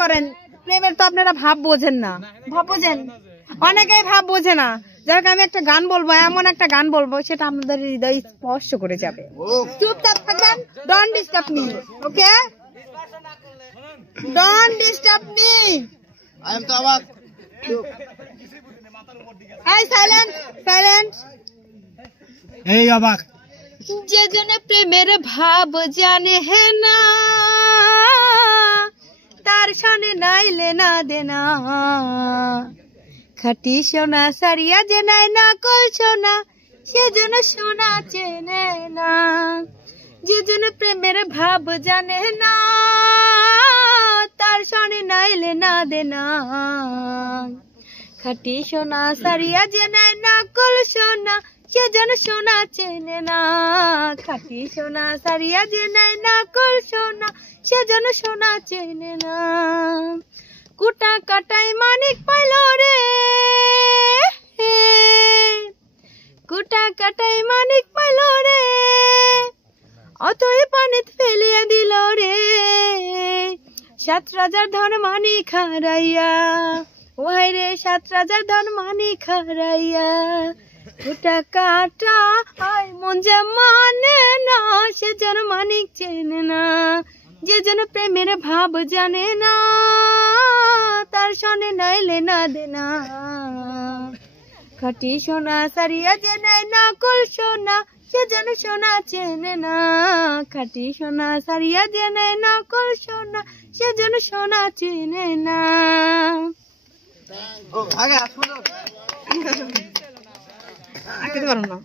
করেন প্রেমের তো আপনারা ভাব বোঝেন না, ভাব বোঝেন অনেকেই ভাব বোঝে না। যাক আমি একটা গান বলবো, এমন একটা গান বলবো সেটা আপনাদের হৃদয় স্পর্শ করে যাবে। চুপচাপ থাকবেন, don't disturb me, okay? Don't disturb me. I am তো অবাক। এই সাইলেন্ট, সাইলেন্ট। এই অবাক। যে জন প্রেমের ভাব জানে না, তার সনে নাইলে না দেনা। খাটি সোনা সারিয়া যে নাই না কল সোনা, সেজন সোনা চেনে না। যে জন প্রেমের ভাব জানে না, তার সনে নাইলে না দেনা। খাটি সোনা সারিয়া যে নাই না কল সোনা, সেজন সোনা চেনে না। খাটি সোনা সারিয়া যে নাই না কল সোনা, সেজন সোনা চেনে না। কুটা কাটাই মানিক পাইল রে, কুটা কাটাই মানিক পাইল রে, অতই পানিত ফেলিয়া দিল রে। 7 রাজার ধন মানিক হারাইয়া, ওহাই রে 7 রাজার ধন মানিক হারাইয়া। কুটা কাটা আই মন যে মানে না, সেজন মানিক চেনে না। যে জন প্রেমের ভাব জানে না, তার সনে নাইলে না দেনা। খাটি সোনা সারিয়া যে নাই না কল সোনা, সেজন সোনা চেনে না। খাটি সোনা সারিয়া যে নাই না কল সোনা, সেজন সোনা চেনে না। ও আগা সুন্দর। আঁকিতে পারো না।